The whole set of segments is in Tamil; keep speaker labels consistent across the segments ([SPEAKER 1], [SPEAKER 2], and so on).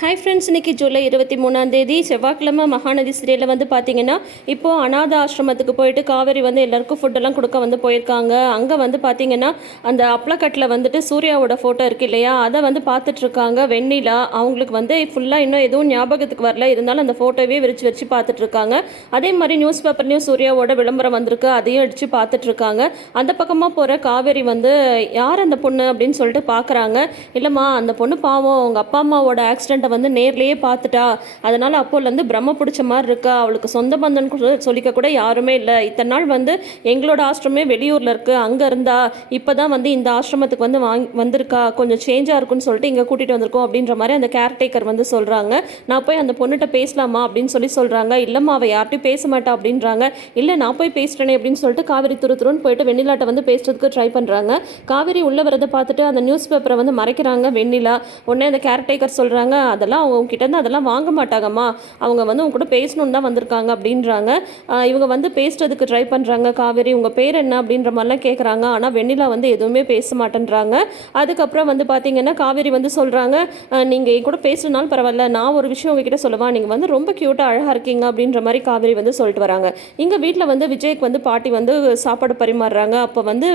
[SPEAKER 1] ஹாய் ஃப்ரெண்ட்ஸ் இன்றைக்கி ஜூலை இருபத்தி மூணாம் தேதி செவ்வாய்க்கிழமை மகாநதி சிறையில் வந்து பார்த்தீங்கன்னா இப்போது அனாத ஆசிரமத்துக்கு போயிட்டு காவேரி வந்து எல்லாருக்கும் ஃபுட்டெல்லாம் கொடுக்க வந்து போயிருக்காங்க. அங்கே வந்து பார்த்தீங்கன்னா அந்த அப்ளக்கட்டில் வந்துட்டு சூர்யாவோட ஃபோட்டோ இருக்குது இல்லையா? அதை வந்து பார்த்துட்ருக்காங்க வெண்ணிலா அவங்களுக்கு வந்து ஃபுல்லாக இன்னும் எதுவும் ஞாபகத்துக்கு வரல. இருந்தாலும் அந்த ஃபோட்டோவே விரிச்சு வச்சு பார்த்துட்ருக்காங்க அதே மாதிரி நியூஸ் பேப்பர்லேயும் சூர்யாவோட விளம்பரம் வந்திருக்கு. அதையும் அடித்து பார்த்துட்ருக்காங்க அந்த பக்கமாக போகிற காவேரி வந்து யார் அந்த பொண்ணு அப்படின்னு சொல்லிட்டு பார்க்குறாங்க இல்லைம்மா அந்த பொண்ணு பாவம் அவங்க அப்பா அம்மாவோட ஆக்சிடெண்ட்டை வந்து நேர்லேயே பார்த்துட்டா அதனால் அப்போலேருந்து பிரம்ம பிடிச்ச மாதிரி இருக்கா? அவளுக்கு சொந்த பந்தன் சொல்லிக்க கூட யாருமே இல்லை. இத்தனை நாள் வந்து எங்களோட ஆசிரமே வெளியூரில் இருக்குது அங்கே இருந்தா இப்போ தான் வந்து இந்த ஆசிரமத்துக்கு வந்து வாங்கி வந்திருக்கா? கொஞ்சம் சேஞ்சாக இருக்குன்னு சொல்லிட்டு இங்கே கூட்டிகிட்டு வந்திருக்கோம் அப்படின்ற மாதிரி அந்த கேர்டேக்கர் வந்து சொல்கிறாங்க நான் போய் அந்த பொண்ணுகிட்ட பேசலாமா அப்படின்னு சொல்லி சொல்கிறாங்க இல்லைம்மா அவள் யார்ட்டையும் பேச மாட்டா அப்படின்றாங்க. இல்லை நான் போய் பேசுகிறேனே அப்படின்னு சொல்லிட்டு காவிரி துரு துருன்னு போயிட்டு வெண்ணிலாட்ட வந்து பேசுறதுக்கு ட்ரை பண்ணுறாங்க காவேரி உள்ள வரதை பார்த்துட்டு அந்த நியூஸ் பேப்பரை வந்து மறைக்கிறாங்க வெண்ணிலா. உடனே அந்த கேர்டேக்கர் சொல்கிறாங்க அதெல்லாம் அவங்க உங்ககிட்ட இருந்து அதெல்லாம் வாங்க மாட்டாங்கம்மா. அவங்க வந்து உங்க கூட பேசணுன்னு தான் வந்திருக்காங்க அப்படின்றாங்க. இவங்க வந்து பேசுறதுக்கு ட்ரை பண்ணுறாங்க காவேரி உங்கள் பேர் என்ன அப்படின்ற மாதிரிலாம் கேட்குறாங்க ஆனால் வெண்ணிலா வந்து எதுவுமே பேச மாட்டேன்றாங்க. அதுக்கப்புறம் வந்து பார்த்தீங்கன்னா காவேரி வந்து சொல்கிறாங்க நீங்கள் என் கூட பேசுனாலும் பரவாயில்ல. நான் ஒரு விஷயம் உங்ககிட்ட சொல்லவா? நீங்கள் வந்து ரொம்ப க்யூட்டாக அழகாக இருக்கீங்க அப்படின்ற மாதிரி காவேரி வந்து சொல்லிட்டு வராங்க. இங்கே வீட்டில் வந்து விஜய்க்கு வந்து பாட்டி வந்து சாப்பாடு பரிமாறுறாங்க. அப்போ வந்து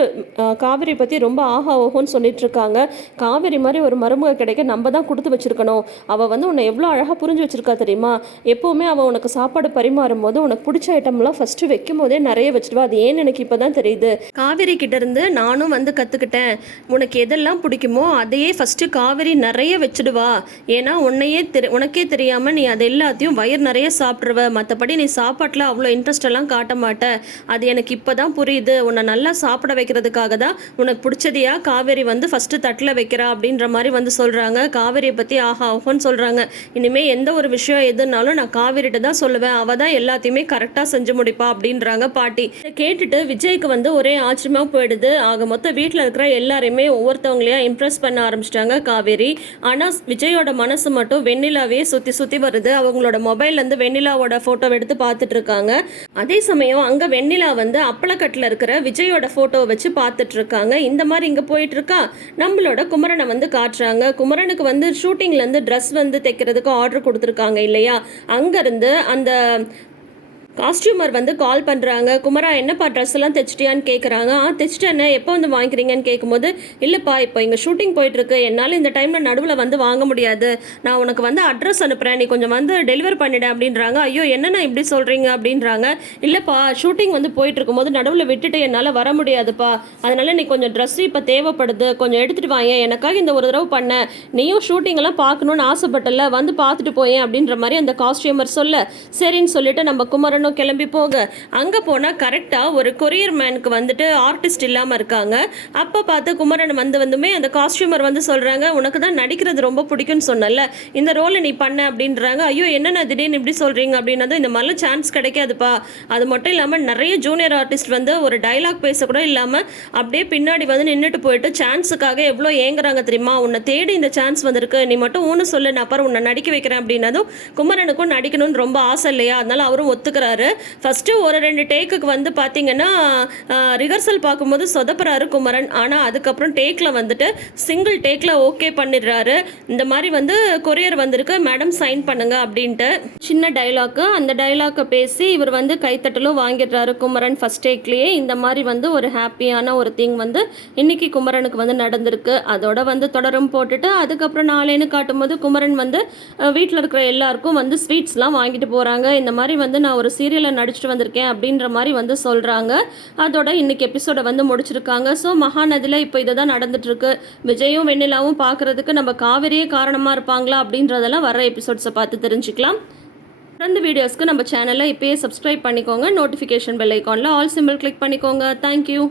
[SPEAKER 1] காவேரி பற்றி ரொம்ப ஆஹா ஓஹோன்னு சொல்லிட்டு இருக்காங்க. காவேரி மாதிரி ஒரு மருமக கிடைக்க நம்ம தான் கொடுத்து வச்சிருக்கணும். அவள் வந்து உன்னை எவ்வளோ அழகாக புரிஞ்சு வச்சுருக்கா தெரியுமா? எப்போவுமே அவள் உனக்கு சாப்பாடு பரிமாறும் போது உனக்கு பிடிச்ச ஐட்டம்லாம் ஃபஸ்ட்டு வைக்கும் போதே நிறைய வச்சுடுவா. அது ஏன்னு எனக்கு இப்போ தான் தெரியுது. காவேரி கிட்டேருந்து நானும் வந்து கற்றுக்கிட்டேன் உனக்கு எதெல்லாம் பிடிக்குமோ அதையே ஃபஸ்ட்டு காவேரி நிறைய வச்சுடுவா. ஏன்னா உன்னையே தெரி உனக்கே தெரியாமல் நீ அது எல்லாத்தையும் வயிறு நிறைய சாப்பிட்ருவ மற்றபடி நீ சாப்பாட்டில் அவ்வளோ இன்ட்ரெஸ்ட் எல்லாம் காட்ட மாட்ட. அது எனக்கு இப்போ தான் புரியுது. உன்னை நல்லா சாப்பிட வைக்கிறதுக்காக தான் உனக்கு பிடிச்சதையா காவேரி வந்து ஃபஸ்ட்டு தட்டில் வைக்கிறா அப்படின்ற மாதிரி வந்து சொல்கிறாங்க காவேரியை பற்றி ஆஹா ஓஹோன்னு சொல்கிறாங்க இனிமேல் எந்த ஒரு விஷயம் எதுனாலும் நான் காவிரிட்ட தான் சொல்லுவேன். அவள் தான் எல்லாத்தையுமே கரெக்டாக செஞ்சு முடிப்பா அப்படின்றாங்க பாட்டி. இதை கேட்டுட்டு விஜய்க்கு வந்து ஒரே ஆச்சரியமாக போயிடுது. ஆக மொத்தம் வீட்டில் இருக்கிற எல்லாரையுமே ஒவ்வொருத்தவங்களையா இம்ப்ரெஸ் பண்ண ஆரம்பிச்சிட்டாங்க காவேரி. ஆனால் விஜயோட மனசு மட்டும் வெண்ணிலாவே சுற்றி சுற்றி வருது. அவங்களோட மொபைல்லேருந்து வெண்ணிலாவோட ஃபோட்டோ எடுத்து பார்த்துட்டு இருக்காங்க. அதே சமயம் அங்கே வெண்ணிலா வந்து அப்பளக்கட்டில் இருக்கிற விஜயோட ஃபோட்டோவை வச்சு பார்த்துட்டு இருக்காங்க. இந்த மாதிரி இங்கே போயிட்டு இருக்கா? நம்மளோட குமரனை வந்து காட்டுறாங்க. குமரனுக்கு வந்து ஷூட்டிங்லேருந்து ட்ரெஸ் வந்து தைக்கிறதுக்கு ஆர்டர் கொடுத்துருக்காங்க இல்லையா? அங்கேருந்து அந்த காஸ்டியூமர் வந்து கால் பண்ணுறாங்க குமரா என்னப்பா ட்ரெஸ் எல்லாம் தைச்சிட்டியான்னு கேட்குறாங்க ஆ தைச்சிட்டேன்னு எப்போ வந்து வாங்கிக்கிறீங்கன்னு கேட்கும்போது இல்லைப்பா இப்போ இங்கே ஷூட்டிங் போயிட்டுருக்கு. என்னால் இந்த டைமில் நடுவில் வந்து வாங்க முடியாது. நான் உனக்கு வந்து அட்ரஸ் அனுப்புகிறேன் நீ கொஞ்சம் வந்து டெலிவர் பண்ணிட அப்படின்றாங்க. ஐயோ என்னண்ணா இப்படி சொல்கிறீங்க அப்படின்றாங்க. இல்லைப்பா ஷூட்டிங் வந்து போயிட்டு இருக்கும்போது நடுவில் விட்டுட்டு என்னால் வர முடியாதுப்பா. அதனால் நீ கொஞ்சம் ட்ரெஸ் இப்போ தேவைப்படுது. கொஞ்சம் எடுத்துகிட்டு வாங்க எனக்காக இந்த ஒரு தடவை பண்ண. நீயும் ஷூட்டிங்கெல்லாம் பார்க்கணுன்னு ஆசைப்பட்டல வந்து பார்த்துட்டு போயேன் அப்படின்ற மாதிரி அந்த காஸ்டியூமர் சொல்ல. சரின்னு சொல்லிட்டு நம்ம குமரன் பண்ணோம் கிளம்பி போக. அங்கே போனால் கரெக்டாக ஒரு கொரியர் மேனுக்கு வந்துட்டு ஆர்டிஸ்ட் இல்லாமல் இருக்காங்க. அப்போ பார்த்து குமரன் வந்து வந்துமே அந்த காஸ்டியூமர் வந்து சொல்கிறாங்க உனக்கு தான் நடிக்கிறது ரொம்ப பிடிக்கும்னு சொன்னல இந்த ரோலை நீ பண்ண அப்படின்றாங்க. ஐயோ என்னென்ன திடீர்னு இப்படி சொல்கிறீங்க அப்படின்னதும் இந்த மாதிரிலாம் சான்ஸ் கிடைக்காதுப்பா. அது மட்டும் இல்லாமல் நிறைய ஜூனியர் ஆர்டிஸ்ட் வந்து ஒரு டைலாக் பேச கூட இல்லாமல் அப்படியே பின்னாடி வந்து நின்றுட்டு போயிட்டு சான்ஸுக்காக எவ்வளோ ஏங்குறாங்க தெரியுமா? உன்னை தேடி இந்த சான்ஸ் வந்திருக்கு. நீ மட்டும் ஊன்னு சொல்லு. நான் அப்புறம் உன்னை நடிக்க வைக்கிறேன் அப்படின்னதும் குமரனுக்கும் நடிக்கணும்னு ரொம்ப ஆசை இல்லையா? அதனால அவரும் ஒத்துக்கிறாரு. ஃபஸ்ட்டு ஒரு ரெண்டு டேக்குக்கு வந்து பார்த்தீங்கன்னா ரிஹர்சல் பார்க்கும்போது சொதப்புறாரு குமரன். ஆனால் அதுக்கப்புறம் டேக்கில் வந்துட்டு சிங்கிள் டேக்கில் ஓகே பண்ணிடுறாரு. இந்த மாதிரி வந்து கொரியர் வந்திருக்கு. மேடம் சைன் பண்ணுங்க அப்படின்ட்டு. சின்ன டைலாக்கு அந்த டைலாக்கை பேசி இவர் வந்து கைத்தட்டலும் வாங்கிடுறாரு குமரன் ஃபஸ்ட் டேக்லேயே இந்த மாதிரி வந்து ஒரு ஹாப்பியான ஒரு திங் வந்து இன்னைக்கு குமரனுக்கு வந்து நடந்திருக்கு. அதோட வந்து தொடரும் போட்டுட்டு அதுக்கப்புறம் நாளேன்னு காட்டும்போது குமரன் வந்து வீட்டில் இருக்கிற எல்லாருக்கும் வந்து ஸ்வீட்ஸ்லாம் வாங்கிட்டு போகிறாங்க இந்த மாதிரி வந்து நான் ஒரு சீரியலில் நடிச்சிட்டு வந்திருக்கேன் அப்படின்ற மாதிரி வந்து சொல்கிறாங்க அதோட இன்னைக்கு எபிசோடை வந்து முடிச்சிருக்காங்க. ஸோ மகாநதியில் இப்போ இதை தான் நடந்துட்டுருக்கு. விஜயும் வெண்ணிலாவும் பார்க்குறதுக்கு நம்ம காவிரியே காரணமாக இருப்பாங்களா அப்படின்றதெல்லாம் வர எபிசோட்ஸை பார்த்து தெரிஞ்சுக்கலாம். தொடர்ந்து வீடியோஸ்க்கு நம்ம சேனலை இப்போயே சப்ஸ்கிரைப் பண்ணிக்கோங்க. நோட்டிஃபிகேஷன் பெல் ஐக்கானில் ஆல் சிம்பிள் கிளிக் பண்ணிக்கோங்க. Thank you